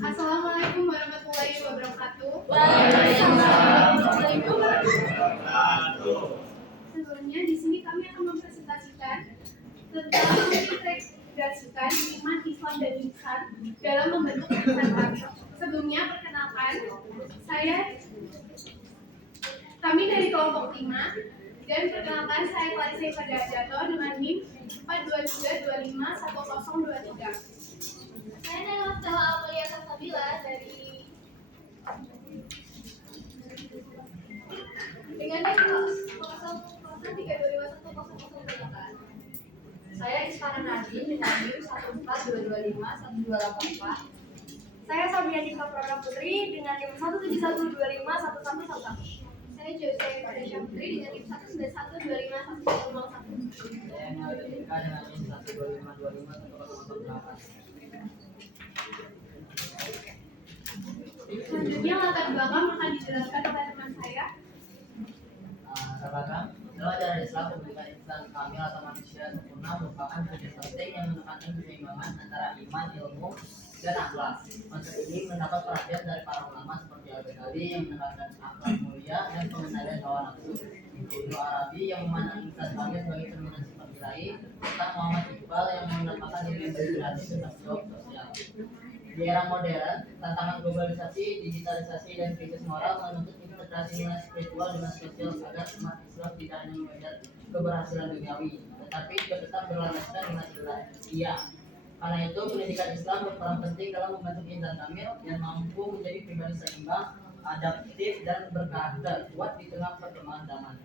Assalamualaikum warahmatullahi wabarakatuh. Sebelumnya di sini kami akan mempresentasikan tentang mengintegrasikan iman, Islam dan ihsan dalam membentuk insan kami. Sebelumnya perkenalkan, kami dari kelompok 5 dan perkenalkan saya Clarissa Ifadarjato dengan NIM 423251023. Saya Nela Stella Amalia Salsabila dengan NIM 003251008. Saya Ispana Nadine dengan NIM 142251284. Saya Sabianika Prana Putri dengan NIM 171251111. Saya Jose Padesha Putri dengan NIM 191251101. Saya Melika dengan NIM 125251008. Selanjutnya latar belakang akan dijelaskan oleh teman saya. Sahabat, dalam ajaran Islam, pembentukan insan kamil atau manusia sempurna merupakan prinsip penting yang menekankan keseimbangan antara iman, ilmu, dan akhlak. Konsep ini mendapat perhatian dari para ulama seperti Al-Ghazali yang menekankan akhlak mulia dan pengendalian hawa nafsu, Ibnu Arabi yang memandang insan kamil sebagai cerminan sifat ilahi, serta Muhammad Iqbal yang menambahkan dimensi kreatif dan tanggung jawab sosial. Di era modern, tantangan globalisasi, digitalisasi, dan krisis moral menuntut integrasi nilai spiritual dengan sosial agar umat Islam tidak hanya mengejar keberhasilan duniawi, tetapi juga tetap berlandaskan dengan Iya. Karena itu, pendidikan Islam berperan penting dalam membentuk insan kamil yang mampu menjadi pribadi seimbang, adaptif, dan berkarakter kuat di tengah perkembangan zaman.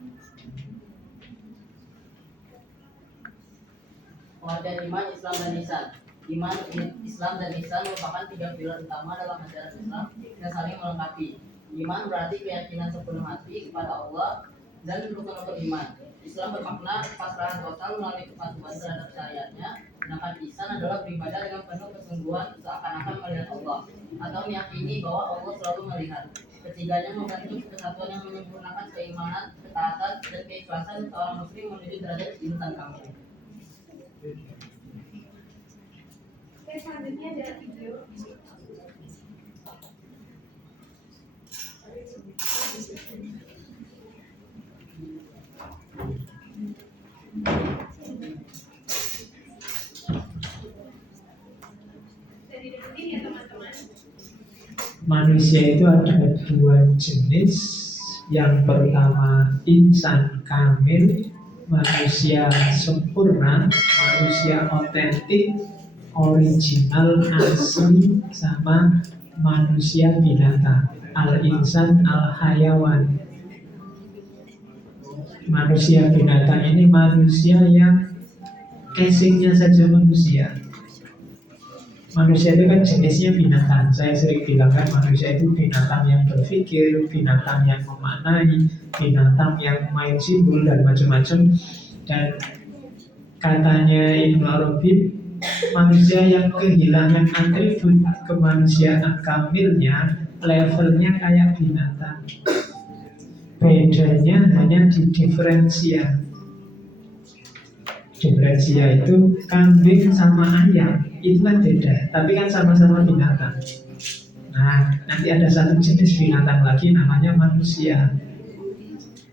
Pengertian iman, Islam, dan ihsan. Iman, Islam, dan ihsan merupakan 3 pilar utama dalam ajaran Islam yang saling melengkapi. Iman berarti keyakinan sepenuh hati kepada Allah dan rukun-rukun iman. Islam bermakna pasrahan total melalui kepatuhan terhadap syariatnya, sedangkan ihsan adalah beribadah dengan penuh kesungguhan seakan-akan melihat Allah atau meyakini bahwa Allah selalu melihat. Ketiganya membentuk kesatuan yang menyempurnakan keimanan, ketaatan, dan keikhlasan seorang muslim menuju derajat insan kamil. Oke, selanjutnya adalah video. Jadi deketin ya teman-teman. Manusia itu ada 2 jenis. Yang pertama insan kamil, manusia sempurna, manusia otentik, original, asli, sama manusia binatang, al-insan, al-hayawan. Manusia binatang ini manusia yang casingnya saja manusia. Manusia itu kan jenisnya binatang. Saya sering bilang kan manusia itu binatang yang berpikir, binatang yang memaknai, binatang yang main simbol dan macam-macam. Dan katanya Ibnu Arabi, manusia yang kehilangan atribut kemanusiaan kamilnya, levelnya kayak binatang. Bedanya hanya di diferensia. Diferensia itu kambing sama ayam itu kan beda, tapi kan sama-sama binatang. Nah, nanti ada satu jenis binatang lagi namanya manusia.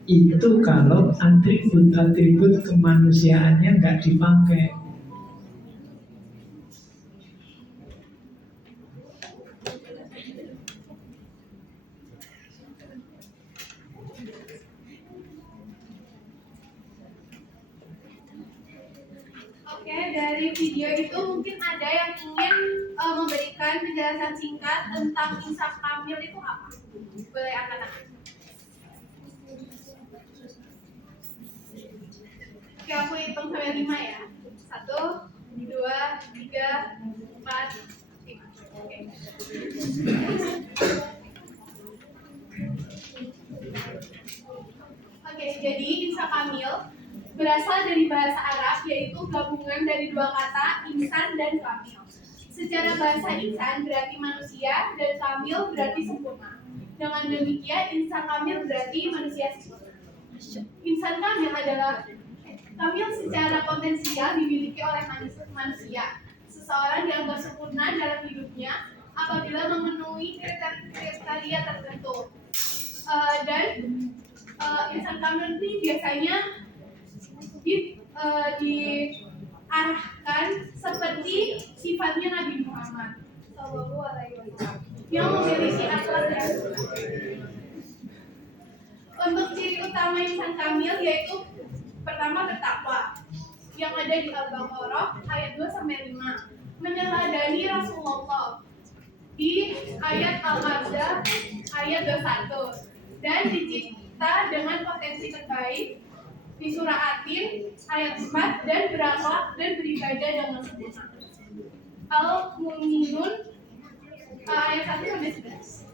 Itu kalau atribut-atribut kemanusiaannya nggak dipakai. Oke, dari video itu mungkin ada yang ingin memberikan penjelasan singkat tentang insan kamil itu apa? Boleh angkat-angkat. Oke, aku hitung sampai 5 ya. 1, 2, 3, 4, 5. Oke. Oke, jadi insan kamil berasal dari bahasa Arab, yaitu gabungan dari dua kata insan dan kamil. Secara bahasa insan berarti manusia dan kamil berarti sempurna. Dengan demikian insan kamil berarti manusia sempurna. Insan kamil adalah kamil secara potensial dimiliki oleh manusia. Seseorang yang sempurna dalam hidupnya apabila memenuhi kriteria tertentu. Dan insan kamil ini biasanya diarahkan seperti sifatnya Nabi Muhammad yang memiliki akhlak yang untuk ciri utama insan kamil yaitu pertama bertakwa yang ada di Al-Baqarah ayat 2-5, meneladani Rasulullah di ayat Al-Maidah ayat 21, dan dicipta dengan potensi terbaik di surah Atin ayat 4, dan berakhlak dan beribadah dengan sempurna. Al-Mu'minun ayat 1-11.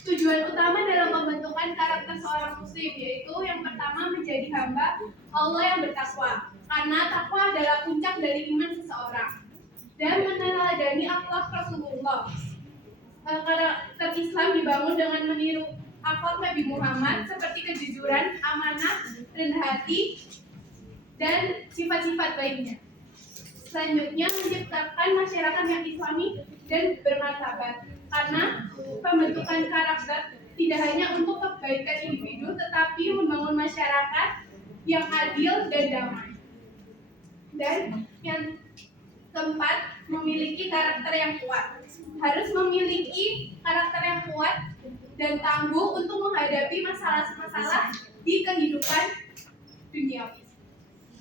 Tujuan utama dalam pembentukan karakter seorang muslim yaitu yang pertama menjadi hamba Allah yang bertakwa, karena takwa adalah puncak dari iman seseorang, dan meneladani akhlak Rasulullah. Karakter Islam dibangun dengan meniru akhlak Nabi Muhammad seperti kejujuran, amanah, rendah hati, dan sifat-sifat lainnya. Selanjutnya menciptakan masyarakat yang islami dan bermartabat, karena pembentukan karakter tidak hanya untuk kebaikan individu tetapi membangun masyarakat yang adil dan damai. Dan yang keempat, memiliki karakter yang kuat. Harus memiliki karakter yang kuat dan tangguh untuk menghadapi masalah-masalah di kehidupan duniawi.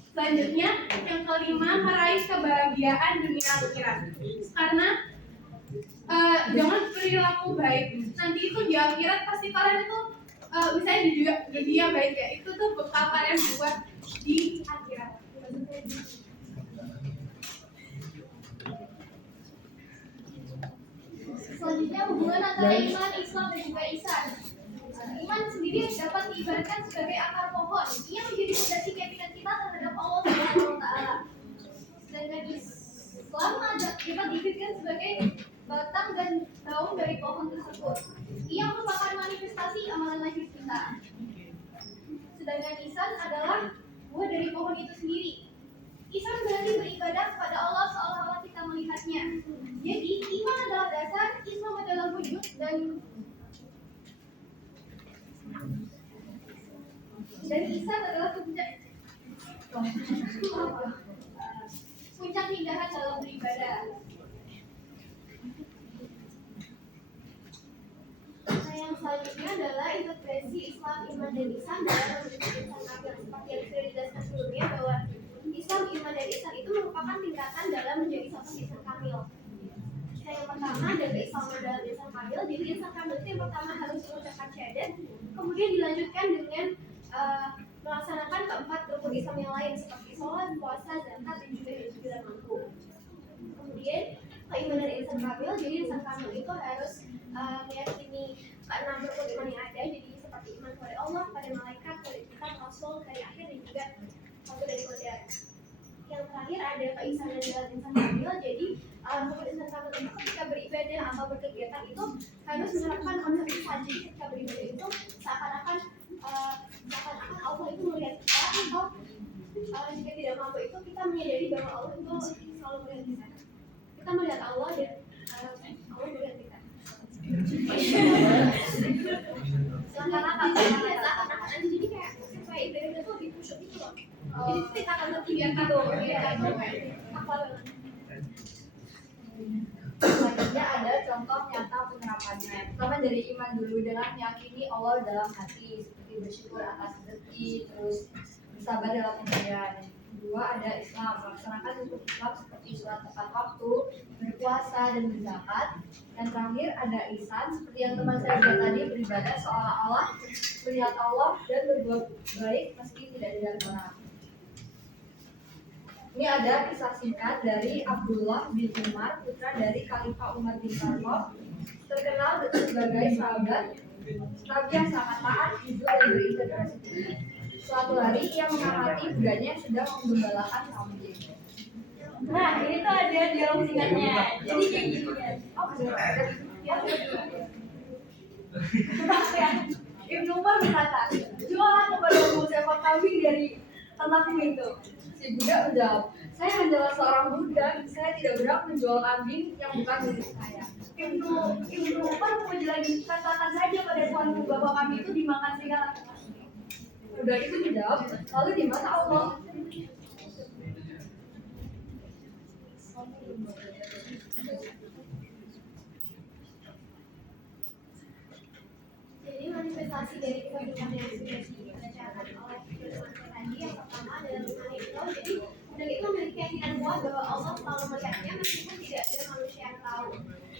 Selanjutnya, yang kelima, meraih kebahagiaan dunia akhirat. Karena jangan perilaku baik. Nanti itu di akhirat pasti kalian itu misalnya di dunia baik ya, itu tuh bekal kalian buat di akhirat. Selanjutnya hubungan antara iman, Islam, dan juga ihsan. Iman sendiri dapat diibaratkan sebagai akar pohon yang menjadi fondasi keyakinan kita terhadap Allah Subhanahu wa Ta'ala. Sedangkan Islam dapat diartikan sebagai batang dan daun dari pohon tersebut. Ia merupakan manifestasi amalan lahir kita. Sedangkan ihsan adalah buah dari pohon itu sendiri. Ihsan berarti beribadah kepada Allah seolah-olah kita melihatnya. Jadi iman adalah dasar, Islam adalah wujud, dan ihsan adalah puncak keindahan dalam beribadah. Nah, yang selanjutnya adalah integrasi Islam, iman, dan ihsan dalam menjadi insan kamil. Seperti yang sudah dijelaskan sebelumnya bahwa Islam, iman, dan ihsan itu merupakan tingkatan dalam menjadi satu insan kamil. Nah, yang pertama adalah keislaman dalam insan kamil. Jadi insan kamil itu yang pertama harus mengucapkan syahadat, kemudian dilanjutkan dengan melaksanakan keempat rukun Islam yang lain seperti sholat, puasa, zakat, dan juga hijrah mampu. Kemudian keimanan insan kamil, jadi insan kamil itu harus meyakini keenam rukun iman yang ada, jadi seperti iman kepada Allah, pada malaikat, pada kitab, rasul, hari akhir, dan juga satu dari qadar. Yang terakhir ada keisanan dalam insan kamil, jadi rukun insan kamil itu ketika beribadah atau berkegiatan itu harus menerapkan konsep ihsan. Jadi ketika beribadah itu seakan-akan Allah itu melihat kita, atau jika tidak mampu itu kita menyadari bahwa Allah itu selalu melihat kita. Kita melihat Allah dan Allah melihat kita. Seakan-akan jadi kayak supaya ibadah itu lebih khusyuk gitu loh. Jadi kita akan terbiar gitu. Selanjutnya ada contoh nyata penerapannya. Pertama dari iman dulu, dengan meyakini Allah dalam hati, seperti bersyukur atas rezeki, terus bersabar dalam ujian. Kedua ada Islam, melaksanakan rukun Islam seperti sholat tepat waktu, berpuasa, dan berzakat. Dan terakhir ada ihsan, seperti yang teman saya bilang tadi, beribadah seolah-olah melihat Allah dan berbuat baik meski tidak dilihat orang. Ini ada kisah singkat dari Abdullah bin Umar, putra dari Khalifah Umar bin Khattab, terkenal sebagai sahabat Nabi yang sangat taat, jujur, dan berintegrasi tinggi. Suatu hari ia mengamati budanya yang sedang menggembalakan kambing. Nah, ini tuh ada dialog singkatnya. Jadi kayak gini ya. Ibnu Umar berkata, jualah kepadamu seekor kambing dari ternakmu itu. Si budak menjawab, saya hanyalah seorang budak, saya tidak berhak menjual kambing yang bukan milik saya. Ibnu Umar memuji lagi, katakan saja pada tuanmu bahwa kami itu dimakan serigala. Budak itu menjawab, lalu di mana Allah? Jadi manifestasi dari kehidupan yang sudah dibacakan oleh firman tadi yang pertama adalah iman itu. Jadi budak itu memiliki keyakinan kuat bahwa Allah selalu melihatnya meskipun tidak ada manusia yang tahu.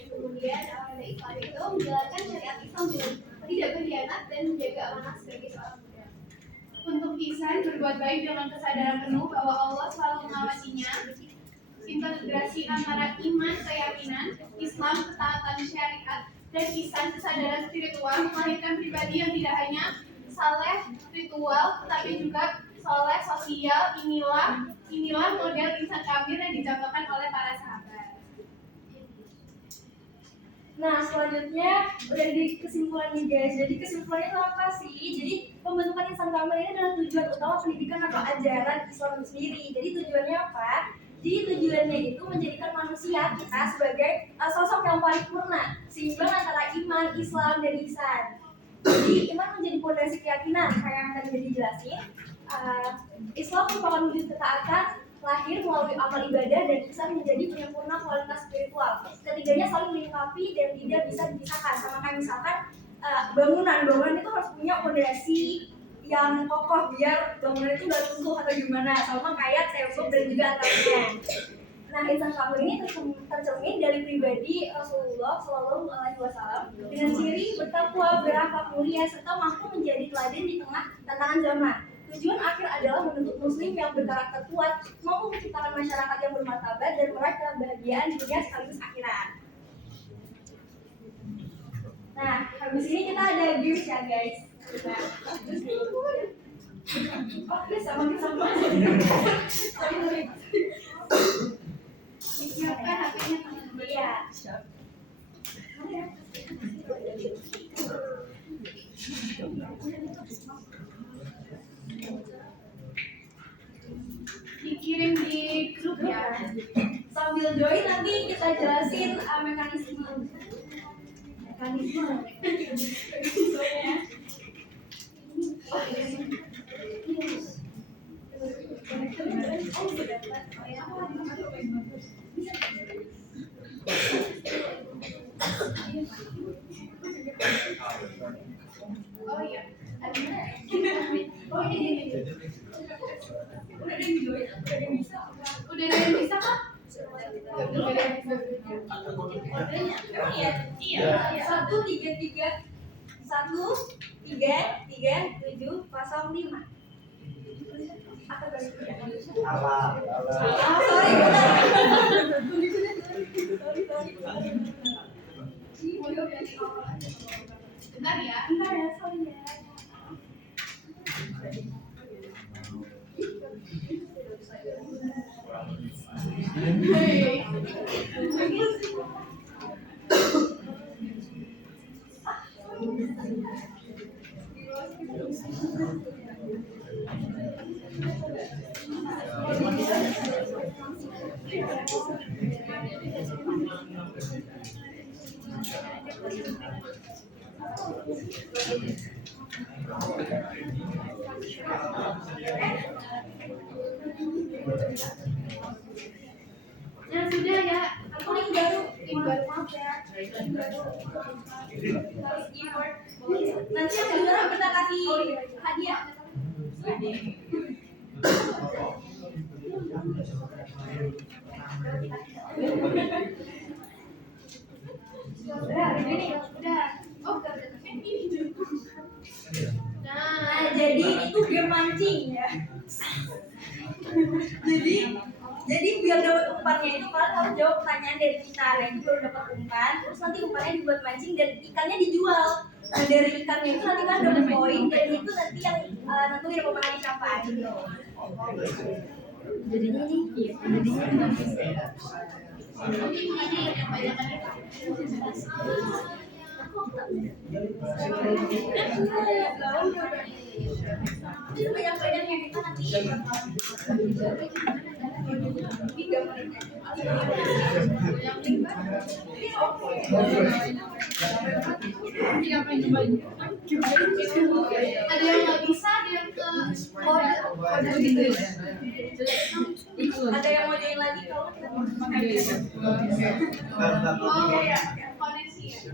Kemudian agama Islam itu menjalankan syariat Islam dengan tidak berkhianat dan menjaga amanah sebagai seorang budak. Untuk ihsan berbuat baik dengan kesadaran penuh bahwa Allah selalu mengawasinya. Integrasi antara iman, keyakinan, Islam, ketaatan syariat, dan ihsan kesadaran spiritual melahirkan pribadi yang tidak hanya saleh ritual, tetapi juga saleh sosial. Inilah model insan kamil yang dicontohkan oleh para sahabat. Nah, selanjutnya udah di kesimpulan nih guys. Jadi kesimpulannya itu apa sih? Jadi pembentukan insan kamil ini adalah tujuan utama pendidikan atau ajaran Islam itu sendiri. Jadi tujuannya apa? Jadi tujuannya itu menjadikan manusia kita sebagai sosok yang paripurna, seimbang antara iman, Islam, dan ihsan. Jadi iman menjadi fondasi keyakinan, kayak yang tadi udah dijelasin. Islam merupakan wujud ketaatan lahir melalui amal ibadah, dan ihsan menjadi penyempurna kualitas spiritual. Ketiganya saling melengkapi dan tidak bisa dipisahkan. Sama kayak misalkan bangunan itu harus punya fondasi yang kokoh biar bangunan itu nggak runtuh atau gimana, sama kayak tembok dan juga atapnya. Nah, insan kamil ini tercermin dari pribadi Rasulullah Shallallahu Alaihi Wasallam dengan ciri bertakwa, berakhlak mulia, serta mampu menjadi teladan di tengah tantangan zaman. Tujuan akhir adalah menuntut muslim yang berkarakter kuat, mampu menciptakan masyarakat yang bermartabat dan meraih kebahagiaan dunia sekaligus akhirat. Nah, habis ini kita ada games ya guys. Nah, oke, sama-sama. Sorry. Disiapkan HP-nya teman-teman. Iya. Dikirim di grup ya. Sambil join nanti kita jelasin mekanisme. Oh iya. Oh ini. Udah ada yang join, udah ada yang bisa. Udah ada yang bisa kah? Emang iya? Iya. 133 133705. Atau balik ya? Salah. Sorry, Bentar ya. bentar ya, sorry ya. Hei. Nah sudah ya. Aku link baru. Maaf ya. Harus import. Nanti yang juara kita kasih hadiah. Udah, ini Udah. Oh, ini. Nah, jadi itu game mancing ya. jadi biar dapat umpan umpannya itu kalian harus jawab pertanyaan dari kita. Nah itu baru dapat umpan. Terus nanti umpannya dibuat mancing dan ikannya dijual. Nah dari ikannya itu nanti kalian dapat poin dan itu nanti yang nentuin pemenangnya siapa gitu. Jadinya nih, Itu banyak-banyak yang kita nanti Ada yang nggak bisa, ada yang ke kode gitu ya. ada yang mau join lagi kalau Oh ya, koneksi ya.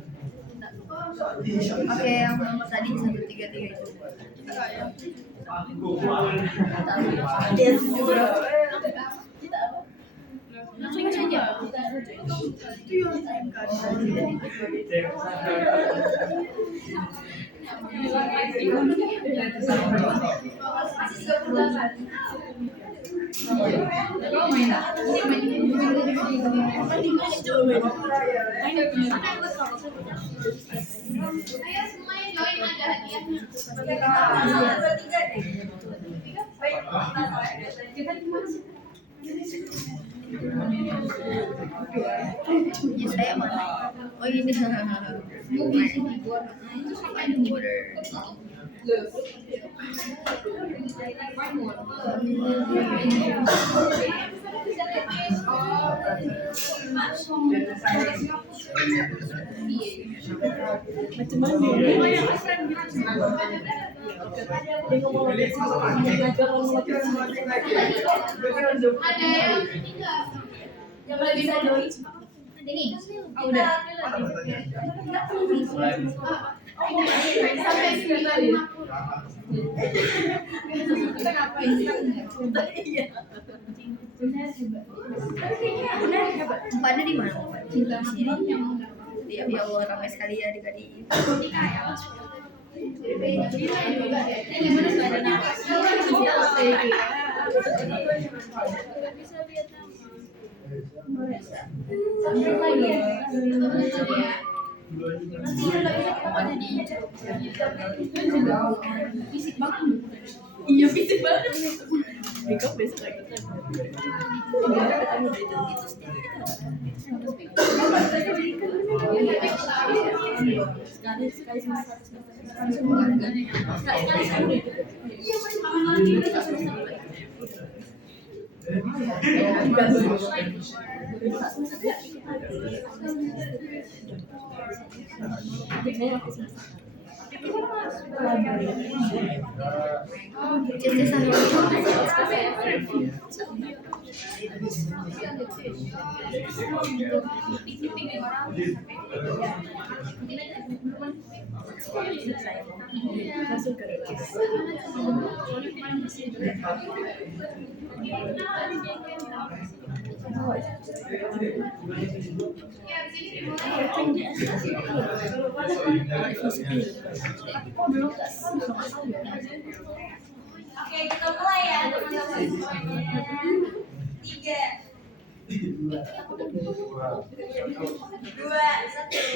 oke, yang nomor tadi 133 itu. yes. Langsung saja. Masih 38. Ayo semuanya join, ada hadiahnya. Ya saya mana? Oh ini movie sih dibuat. Itu order. Ada yang ini nggak? Yang nggak bisa join? Ini. Udah. Sampai 9.50. Kita ngapain sih? Tempatnya di mana? Di sini. Ya Allah ramai sekali ya adik-adik. Gimana suasananya? Fisik banget. Iya fisik banget. Bika besok lagi. Oke, kita mulai ya teman-teman semuanya. 3, 2, 1.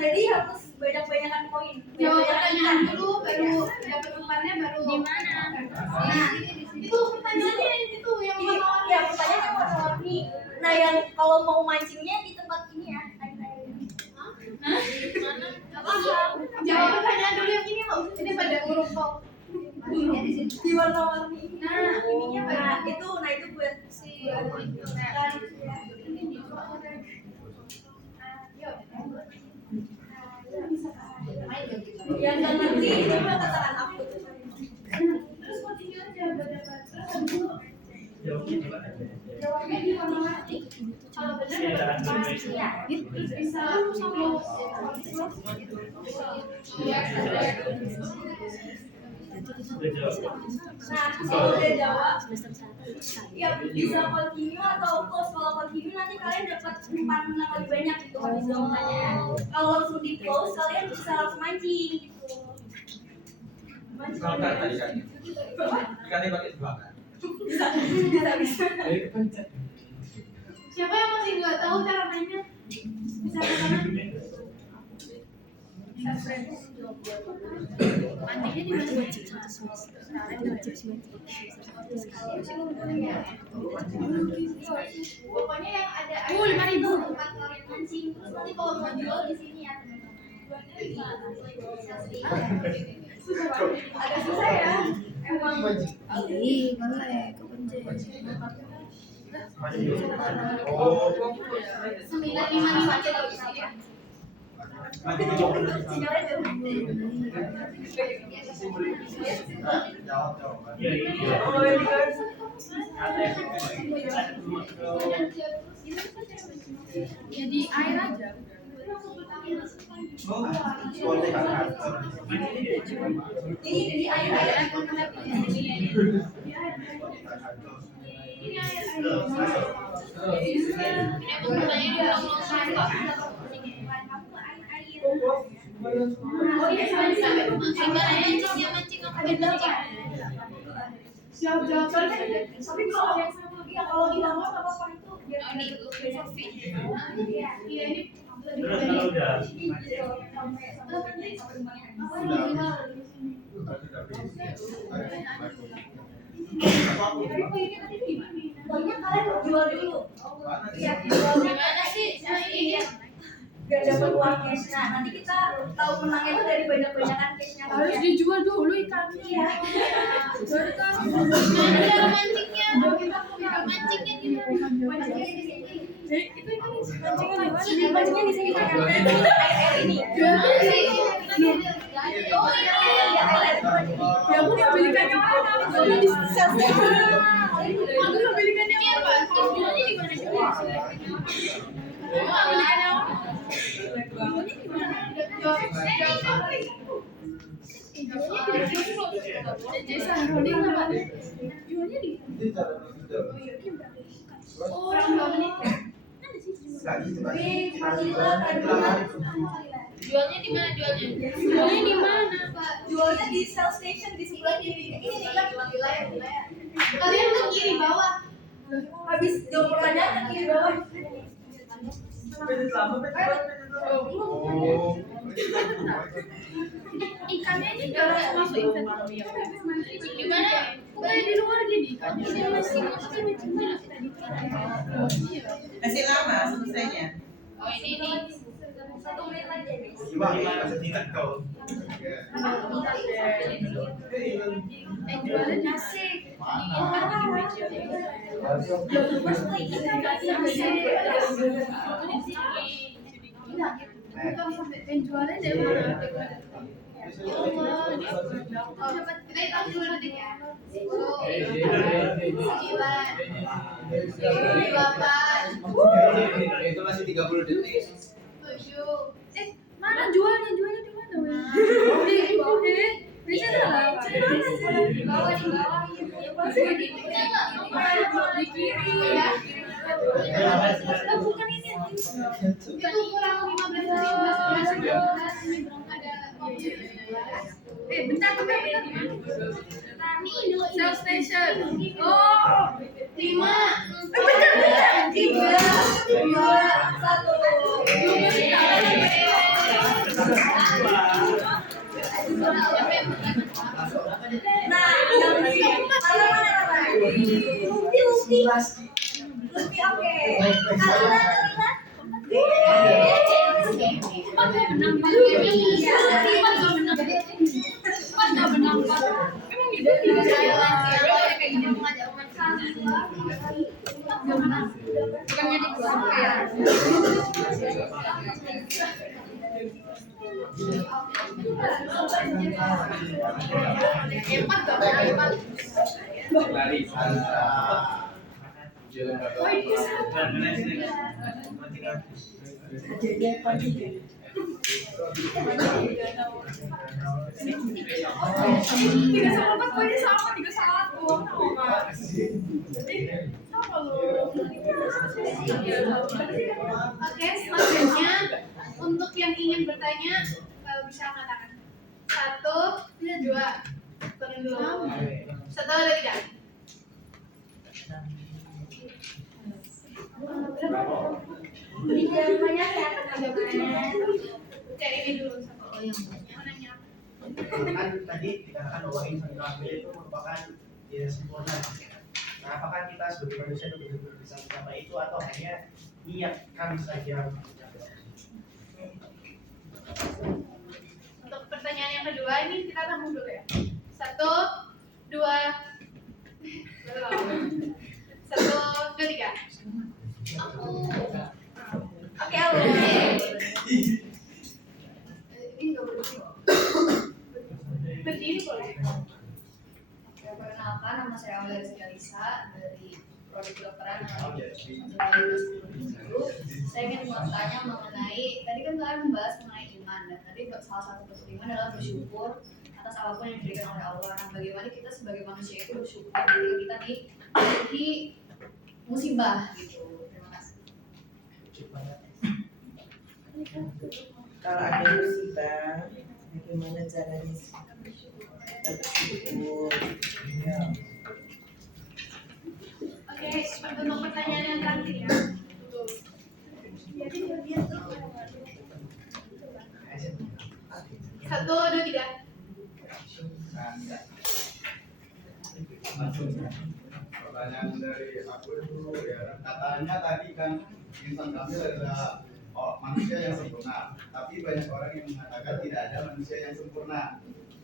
Jadi harus banyak-banyakan poin. Jawab pertanyaan dulu, baru dapat umpannya baru. Di mana? Nah, itu pertanyaannya itu yang Ini warna-warni. ya pertanyaan yang warna-warni. Nah yang kalau mau mancingnya di tempat ini ya. Jawab pertanyaan dulu yang ini loh. Ini pada nguruk kok. Di warna-warni. Nah, ininya Nah pada itu buat si yang kan nanti coba katakan aku. terus continue aja berdebat. Jawabnya di warna-warni. Kalau benar dapat pas ya. Terus bisa Nah kalau udah jawab ya bisa continue atau close. Kalau continue nanti kalian dapat umpan yang lebih banyak gitu habis jawabannya. Kalau langsung di close kalian bisa langsung mancing gitu. Kalau tadi kan ikannya pakai dua kan? Bisa. Siapa yang masih nggak tahu cara mainnya? Bisa ke sana? Anehnya di mana wajib Pokoknya yang ada 5.000. tempat kalian mancing. Terus nanti kalau mau jual di sini ya teman-teman. Agak susah ya. Emang Ih, boleh kepencet. 955 aja kalau bisa ya. sinyalnya jauh. Jadi air aja. Ini jadi air. Ini air. Aku bertanya di Oh iya, sampai mancing apa ada berapa? Siap. Tapi kalau iya kalau di lama nggak apa-apa itu biar besok fit. Iya. Iya ini Pokoknya kalian jual dulu. Iya, jual. gimana sih? Ini Gak dapat uang cash. Nah, nanti kita tahu menangnya itu dari banyak-banyakan cashnya. Harus dijual dulu ikannya. Iya. Baru kan. cara mancingnya. Mancingnya di Mancingnya di sini. Itu ikan mancingnya di mana? Mancingnya di sini kayak air ini. Oh iya, air. Ya aku mau belikannya mana? Kalau di sales station. Aku mau belikannya apa? Jualnya di mana juga? Mau belikannya apa? Jasa Roding apa? Jualnya di Wih, Fadila, Fadila. Jualnya di mana jualnya? Jualnya di mana? Jualnya di sales station di sebelah kiri. Ini nih kan wilayah. Kalian ke kiri bawah. Habis jawab pertanyaan ke kiri bawah. ikannya ini udah langsung masuk inventory. Di mana? Kayak di luar gini ikannya. Ini masih mana? Masih lama selesainya. Oh ini. 1 menit aja. Jualnya Asik. penjualnya dari mana? Kita hitung dulu nanti ya. 10, 9, 8, Itu masih 30 detik. 7. Mana jualnya di mana? Di bisa dalam. Di bawah. Di kiri. Bukan ini. Itu kurang 15 detik. Ada Bentar. Sales station. Oh, 5. Bentar. 3, 2, 1. Nah, yang di mana? Lutfi, oke. Kalina. Oke, selanjutnya untuk yang ingin bertanya bisa mengatakan 1, 2, turun dulu. 1, 2, 3. Jangan banyak ya teman-teman. Dari ini dulu sama lo yang nanya. Kan tadi dikatakan bahwa insan kamil itu merupakan tidak sempurna. Nah, apakah kita sebagai manusia itu benar-benar bisa mencapai itu atau hanya niatkan saja mencapai? Untuk pertanyaan yang kedua ini kita tanggung dulu ya. 1, 2, 3. Aku Oke, aku. ini nggak boleh. Berdiri boleh. Ya, perkenalkan, nama saya Aulia Rizky Alisa dari Prodi Kedokteran. Saya ingin bertanya mengenai, tadi kan kalian membahas mengenai iman, dan tadi salah satu bentuk iman adalah bersyukur atas apapun yang diberikan oleh Allah. Nah, bagaimana kita sebagai manusia itu bersyukur ketika kita dimiliki musibah gitu. Terima kasih. Kalau ada musibah, bagaimana caranya kita bersyukur? Oke, untuk pertanyaan yang terakhir ya. Satu, dua, tiga. Pertanyaan dari aku itu ya, katanya tadi kan insan kamil adalah manusia yang sempurna, tapi banyak orang yang mengatakan tidak ada manusia yang sempurna.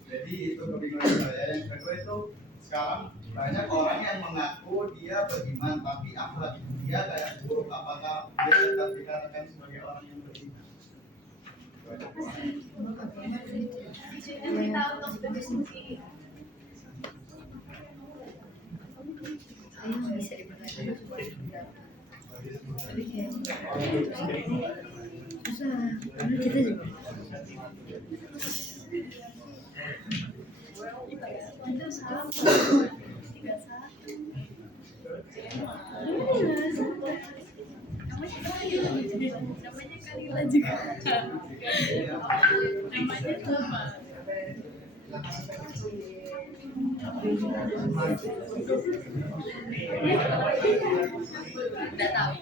Jadi itu kebingungan saya. Yang kedua itu sekarang banyak orang yang mengaku dia beriman tapi akhlak dia kayak buruk. Apakah dia tetap dikatakan sebagai orang yang beriman? Kita untuk berdiskusi. Saya nggak bisa dipertanyakan. Susah, karena kita juga. Nggak tahu.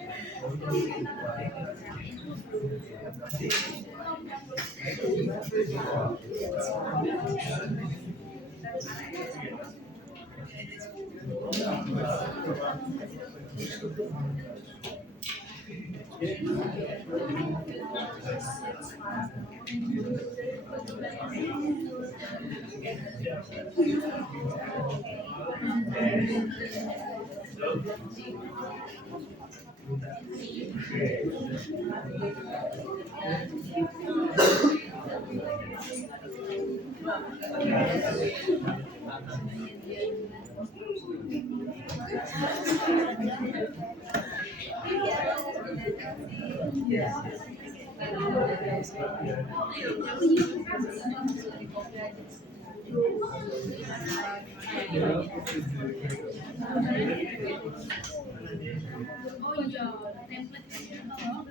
Oh iya, template kan ya. Oh,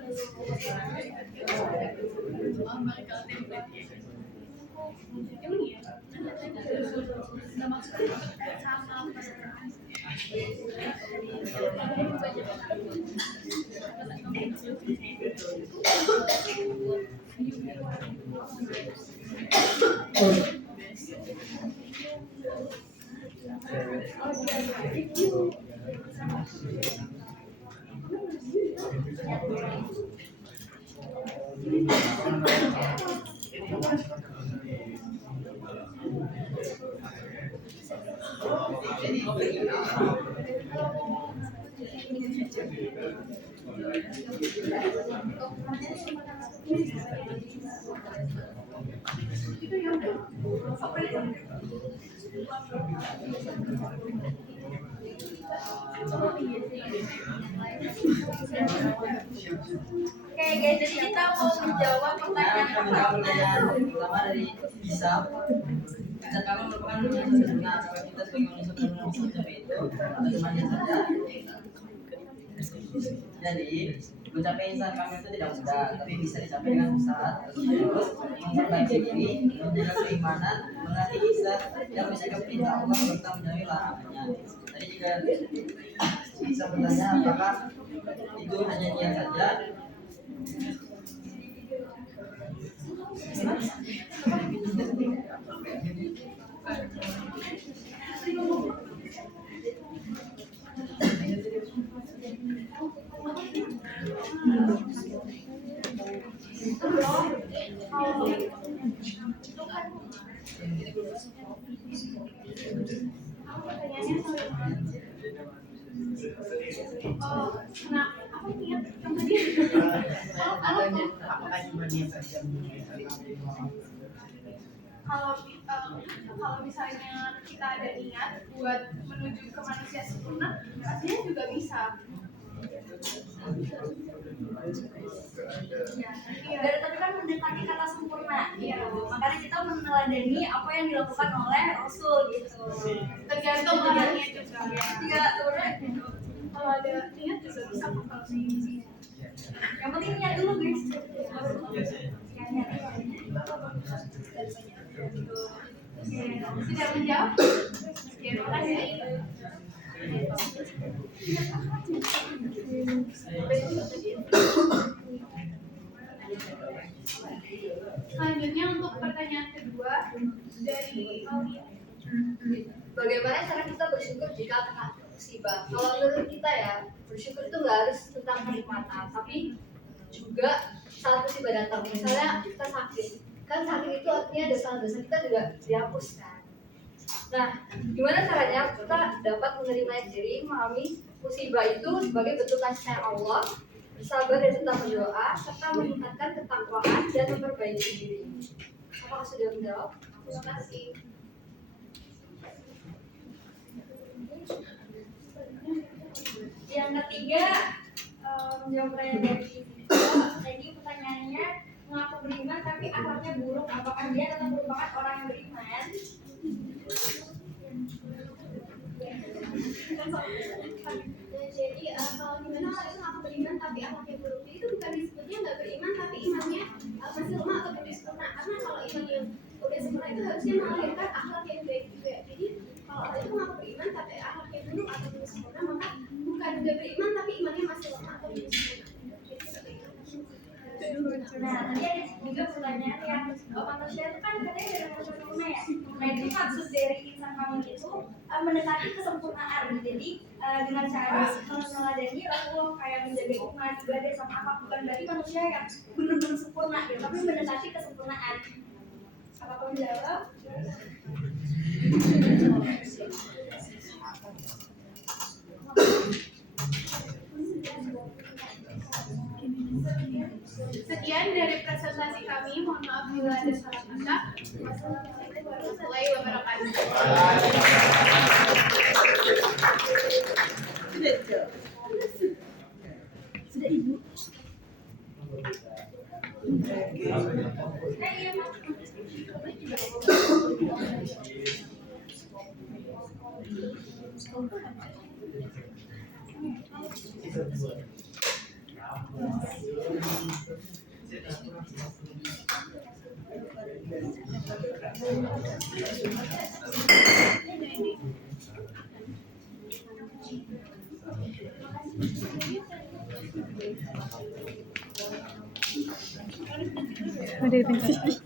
balik ke template ya. Emang iya? Nggak maksudnya sama pesertaan. Oke guys, jadi kita mau menjawab pertanyaan pertama dari Isa. Bisa kami merupakan manusia sempurna, supaya kita sebagai manusia benar-benar bisa mencapai itu bagaimana saja. Jadi mencapai insan kami itu tidak mudah, tapi bisa dicapai dengan usaha terus memperbaiki diri, menjaga keimanan, melatih lisan, dan bersikap perintah Allah serta menjauhi larangannya. Tadi juga bisa bertanya apakah Itu hanya niat saja. Oh, nah, apa niat kemudian? Apakah cuma niat saja menunjukkan Kalau misalnya kita ada niat buat menuju ke manusia sempurna, pastinya juga bisa. Dari tadi kan mendekati kata sempurna, gitu. Makanya kita meneladani apa yang dilakukan oleh Rasul, gitu. Tergantung orangnya juga. Iya, sebenarnya Kalau ada niat juga bisa kok kalau sih. yang penting niat dulu, guys. Tidak menjawab? Terima kasih. Selanjutnya untuk pertanyaan kedua dari Bagaimana cara kita bersyukur jika kena musibah? Kalau menurut kita ya, bersyukur itu nggak harus tentang kenikmatan, tapi juga saat musibah datang. Misalnya kita sakit, kan sakit itu artinya dosa-dosa kita juga dihapus kan. Nah, gimana caranya kita dapat menerima diri, memahami musibah itu sebagai bentuk kasih sayang Allah, bersabar dan tetap berdoa, serta meningkatkan ketakwaan dan memperbaiki diri. Apakah sudah menjawab? Terima kasih. Yang ketiga, menjawab pertanyaan dari jadi pertanyaannya, mengaku beriman tapi akhlaknya buruk, apakah dia tetap merupakan orang yang beriman? Jadi kalau gimana orang itu ngaku beriman tapi akhlaknya buruk, itu bukan disebutnya nggak beriman tapi imannya masih lemah atau belum sempurna. Karena kalau imannya udah sempurna itu harusnya melahirkan akhlak yang baik juga. Jadi kalau orang itu ngaku beriman tapi akhlaknya buruk atau belum sempurna, maka bukan udah beriman tapi imannya masih lemah atau belum sempurna. Nah, tadi ada juga pertanyaan yang manusia itu kan katanya dari manusia sempurna ya. Nah, itu maksud dari insan kamil itu mendekati kesempurnaan. Jadi dengan cara meneladani Rasulullah kayak menjaga umat, ibadah sama apa, bukan berarti manusia yang benar-benar sempurna gitu, tapi mendekati kesempurnaan. Apakah menjawab? Sekian dari presentasi kami. Mohon maaf bila ada salah kata. Wassalamualaikum warahmatullahi wabarakatuh. Sudah Ibu. Ada